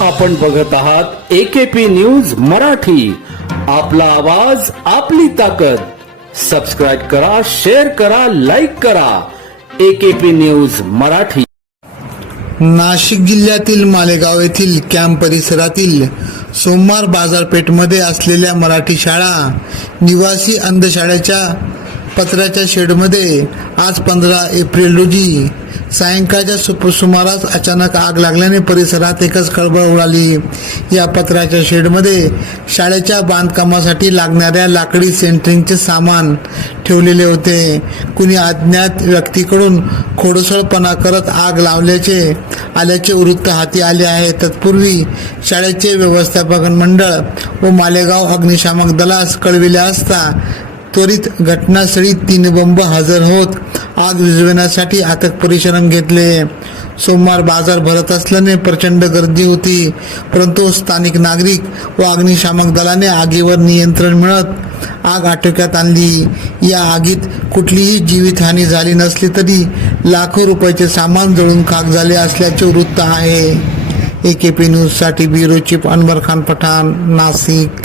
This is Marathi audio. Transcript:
आपण बघत आहात एकेपी न्यूज मराठी. आपला आवाज आपली ताकद. सबस्क्राईब करा शेअर करा लाईक करा. AKP news Marathi. नाशिक जिल्ह्यातील मालेगाव येथील कॅम्प परिसरातील सोमवार बाजारपेठमध्ये असलेल्या मराठी शाळा निवासी अंधशाळेच्या पत्र्याच्या शेडमध्ये आज पंधरा एप्रिल रोजी सायंकाळच्या सुप सुमारास अचानक आग लागल्याने परिसरात एकच खळबळ उडाली. या पत्र्याच्या शेडमध्ये शाळेच्या बांधकामासाठी लागणाऱ्या लाकडी सेंटरिंगचे सामान ठेवलेले होते. कुणी अज्ञात व्यक्तीकडून खोडसळपणा करत आग लावल्याचे आल्याचे वृत्त हाती आले आहे. तत्पूर्वी शाळेचे व्यवस्थापन मंडळ व मालेगाव अग्निशामक दलास कळविले असता त्वरित घटनास्थळी तीन बंब हजर होत आग विझवण्यासाठी अथक परिश्रम घेतले. सोमवार बाजार भरत असल्याने प्रचंड गर्दी होती परंतु स्थानिक नागरिक व अग्निशामक दलाने आगीवर नियंत्रण मिळत आग आटोक्यात आणली. या आगीत कुठलीही जीवितहानी झाली नसली तरी लाखो रुपयाचे सामान जळून खाक झाले असल्याचे वृत्त आहे. ए के पी न्यूजसाठी ब्युरो चीफ अनवर खान पठाण नाशिक.